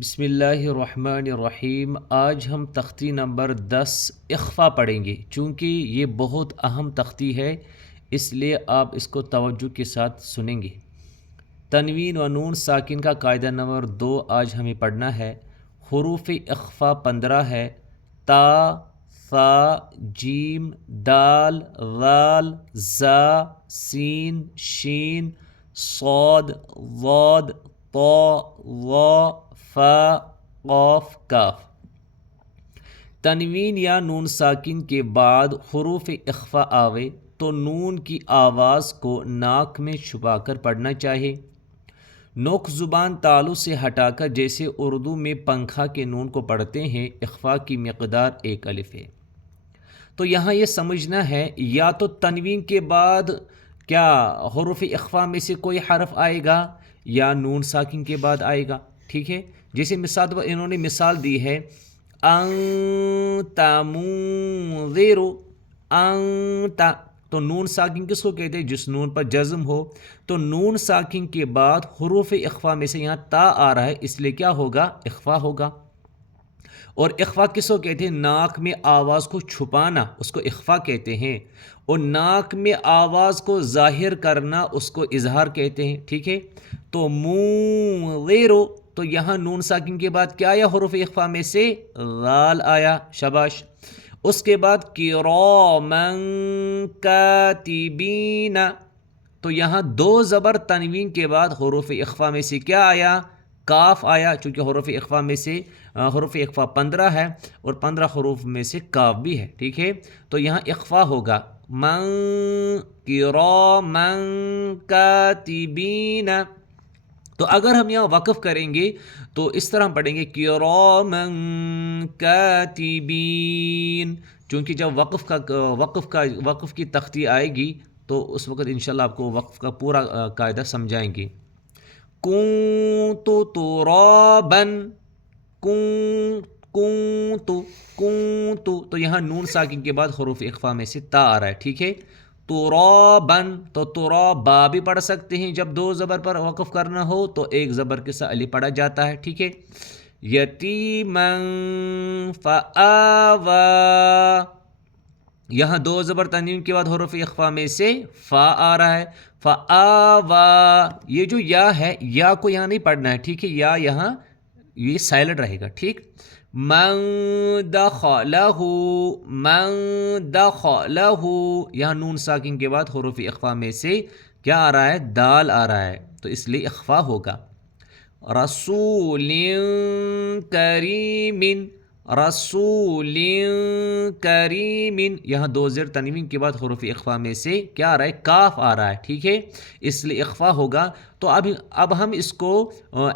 بسم اللہ الرحمن الرحیم۔ آج ہم تختی نمبر 10 اخفا پڑھیں گے۔ چونکہ یہ بہت اہم تختی ہے اس لیے آپ اس کو توجہ کے ساتھ سنیں گے۔ تنوین و نون ساکن کا قاعدہ نمبر 2 آج ہمیں پڑھنا ہے۔ حروف اخفا 15 ہے۔ تا، ثا، جیم، دال، غال، زا، سین، شین، صاد، ضاد، طا، ظا، فا، قاف، کاف۔ تنوین یا نون ساکن کے بعد حروف اخفا آوے تو نون کی آواز کو ناک میں چھپا کر پڑھنا چاہیے۔ نوک زبان تالو سے ہٹا کر جیسے اردو میں پنکھا کے نون کو پڑھتے ہیں۔ اخفا کی مقدار 1 الف ہے۔ تو یہاں یہ سمجھنا ہے یا تو تنوین کے بعد کیا حروف اخفا میں سے کوئی حرف آئے گا یا نون ساکن کے بعد آئے گا، ٹھیک ہے۔ جیسے مثال انہوں نے مثال دی ہے انت منذر، انت، تو نون ساکن کس کو کہتے ہیں؟ جس نون پر جزم ہو۔ تو نون ساکن کے بعد حروف اخفا میں سے یہاں تا آ رہا ہے، اس لیے کیا ہوگا؟ اخفا ہوگا۔ اور اخفا کس کو کہتے ہیں؟ ناک میں آواز کو چھپانا اس کو اخفا کہتے ہیں، اور ناک میں آواز کو ظاہر کرنا اس کو اظہار کہتے ہیں، ٹھیک ہے۔ تو منذر، تو یہاں نون ساکن کے بعد کیا آیا؟ حروف اخفا میں سے غال آیا، شاباش۔ اس کے بعد کراما کاتبین، تو یہاں 2 زبر تنوین کے بعد حروف اخفا میں سے کیا آیا؟ کاف آیا، چونکہ حروف اخفا میں سے حروف اخفا 15 ہے اور 15 حروف میں سے کاف بھی ہے، ٹھیک ہے۔ تو یہاں اخفا ہوگا من کراما کاتبین۔ تو اگر ہم یہاں وقف کریں گے تو اس طرح ہم پڑھیں گے کراما کاتبین، چونکہ جب وقف کی تختی آئے گی تو اس وقت انشاءاللہ آپ کو وقف کا پورا قاعدہ سمجھائیں گے۔ کنت ترابا، کنت، تو یہاں نون ساکن کے بعد حروف اخفا میں سے تا آ رہا ہے، ٹھیک ہے۔ ترابا، تو ترابا بھی پڑھ سکتے ہیں جب 2 زبر پر وقف کرنا ہو تو 1 زبر کے ساتھ الف پڑھا جاتا ہے، ٹھیک ہے۔ یتیما فآوا، یہاں 2 زبر تنوین کے بعد حروف اخفا میں سے فا آ رہا ہے، فآوا، یہ جو یا ہے یا کو یہاں نہیں پڑھنا ہے، ٹھیک ہے۔ یا یہاں یہ سائلنٹ رہے گا، ٹھیک۔ من دخلہ، من دخلہ، یہاں نون ساکن کے بعد حروف اخفا میں سے کیا آ رہا ہے؟ دال آ رہا ہے، تو اس لیے اخفا ہوگا۔ رسول کریم، رسول کریم، یہاں 2 زیر تنوین کے بعد حروف اخفا میں سے کیا آ رہا ہے؟ کاف آ رہا ہے، ٹھیک ہے، اس لیے اخفا ہوگا۔ تو اب ہم اس کو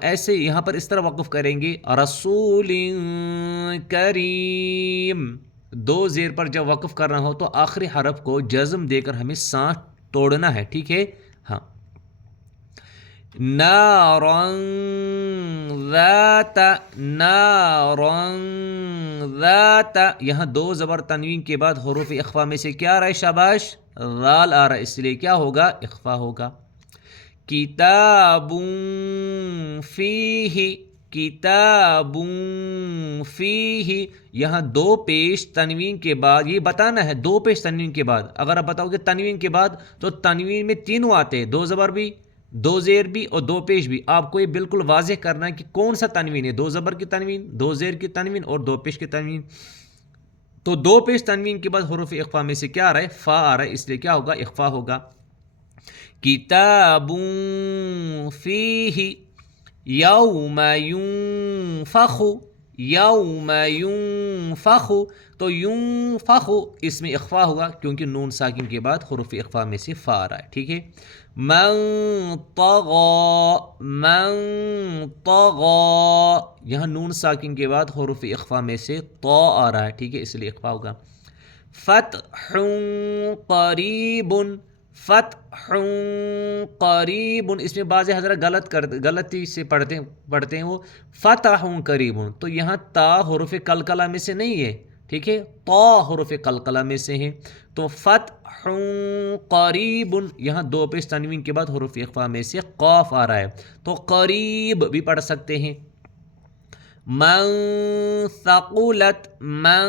ایسے یہاں پر اس طرح وقف کریں گے رسول کریم، 2 زیر پر جب وقف کرنا ہو تو آخری حرف کو جزم دے کر ہمیں سانس توڑنا ہے، ٹھیک ہے۔ ہاں، نارا ذات، نارا ذات، یہاں 2 زبر تنوین کے بعد حروف اخفا میں سے کیا آ رہا ہے؟ شاباش، غال آ رہا ہے، اس لیے کیا ہوگا؟ اخفا ہوگا۔ کتاب فیہ، کتاب فیہ، یہاں 2 پیش تنوین کے بعد، یہ بتانا ہے 2 پیش تنوین کے بعد، اگر آپ بتاؤ گے تنوین کے بعد تو تنوین میں تینوں آتے ہیں، 2 زبر بھی، 2 زیر بھی اور 2 پیش بھی۔ آپ کو یہ بالکل واضح کرنا ہے کہ کون سا تنوین ہے، 2 زبر کی تنوین، 2 زیر کی تنوین اور 2 پیش کی تنوین۔ تو 2 پیش تنوین کے بعد حروف اخفا میں سے کیا آ رہا ہے؟ فا آ رہا ہے، اس لیے کیا ہوگا؟ اخفا ہوگا۔ کتاب فیہ یوم ینفخ، یوم ینفخ، تو ینفخ اس میں اخفا ہوگا کیونکہ نون ساکن کے بعد حروف اخفا میں سے فا آ رہا ہے، ٹھیک ہے۔ من طغى، من طغى، یہاں نون ساکن کے بعد حروف اخفا میں سے طا آ رہا ہے، ٹھیک ہے، اس لیے اخفا ہوگا۔ فتح قریب، فتح قریب، اس میں بعض حضرات غلطی سے پڑھتے ہیں وہ فتح قریب، تو یہاں تا حروف قلقلہ میں سے نہیں ہے، ٹھیک ہے، طا حروف قلقلہ میں سے ہیں۔ تو فتح قریب، یہاں 2 پیش تنوین کے بعد حروف اخفا میں سے قاف آ رہا ہے، تو قریب بھی پڑھ سکتے ہیں۔ من ثقلت، من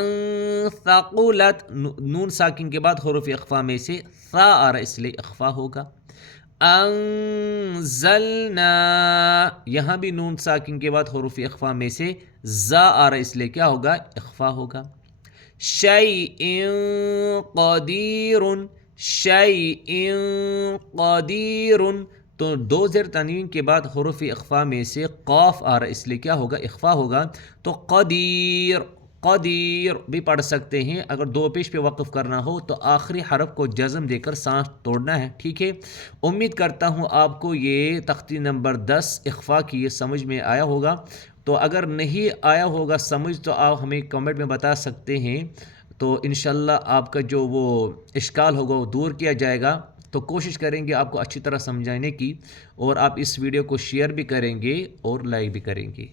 ثقلت، نون ساکن کے بعد حروف اخفا میں سے ثا آ رہا اس لیے اخفا ہوگا. انزلنا، یہاں بھی نون ساکن کے بعد حروف اخفا میں سے زا آ رہا اس لیے کیا ہوگا؟ اخفا ہوگا. شیء قدیر، شیء قدیر، تو دو زیر تنوین کے بعد حروف اخفا میں سے قاف آ رہا اس لیے کیا ہوگا؟ اخفا ہوگا. تو قدیر، قدیر بھی پڑھ سکتے ہیں. اگر دو پیش پہ وقف کرنا ہو تو آخری حرف کو جزم دے کر سانس توڑنا ہے. ٹھیک ہے، امید کرتا ہوں آپ کو یہ تختی نمبر 10 اخفا کی یہ سمجھ میں آیا ہوگا. تو اگر نہیں آیا ہوگا سمجھ تو آپ ہمیں کمنٹ میں بتا سکتے ہیں، تو انشاءاللہ آپ کا جو وہ اشکال ہوگا وہ دور کیا جائے گا. تو کوشش کریں گے آپ کو اچھی طرح سمجھانے کی، اور آپ اس ویڈیو کو شیئر بھی کریں گے اور لائک بھی کریں گے.